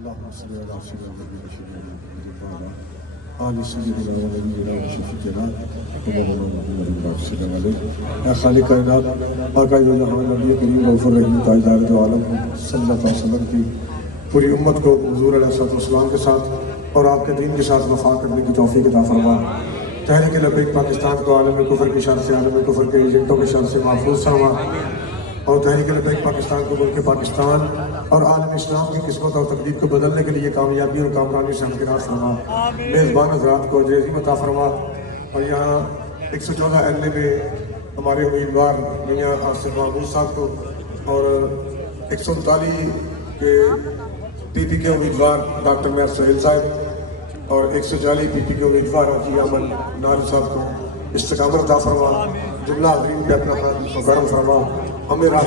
اللهم صل على سيدنا محمد وعلى آل سيدنا ونبينا وشفيعنا ومولانا محمد صلى الله عليه وسلم. اے خالق کائنات، آقا جہاں نبی کریم رؤوف الرحیم تاجدار دو عالم صلی اللہ علیہ وسلم کی پوری امت کو حضور علیہ السلام کے ساتھ اور آپ کے دین کے ساتھ وفا کرنے کی توفیق عطا فرما. تحریک لبیک پاکستان کو عالم کفر کی شر سے، عالم کفر کے ایجنٹوں کی شر سے محفوظ فرما، اور تحریک لبیک پاکستان کو ملک پاکستان اور عالم اسلام کی قسمت اور تقدیر کو بدلنے کے لیے کامیابی اور کامرانی سے ہمکنار فرما. میزبان حضرات کو اجر عظیم عطا فرما. اور یہاں 114 اگلے میں ہمارے امیدوار میاں آصف محمود صاحب کو اور 139 کے پی پی کے امیدوار ڈاکٹر میاں سہیل صاحب اور 140 پی پی کے امیدوار حاجی امن ناری صاحب کو استقامت عطا فرما. جملہ حاضرین پہ اپنا کرم فرما. ہمیں راہ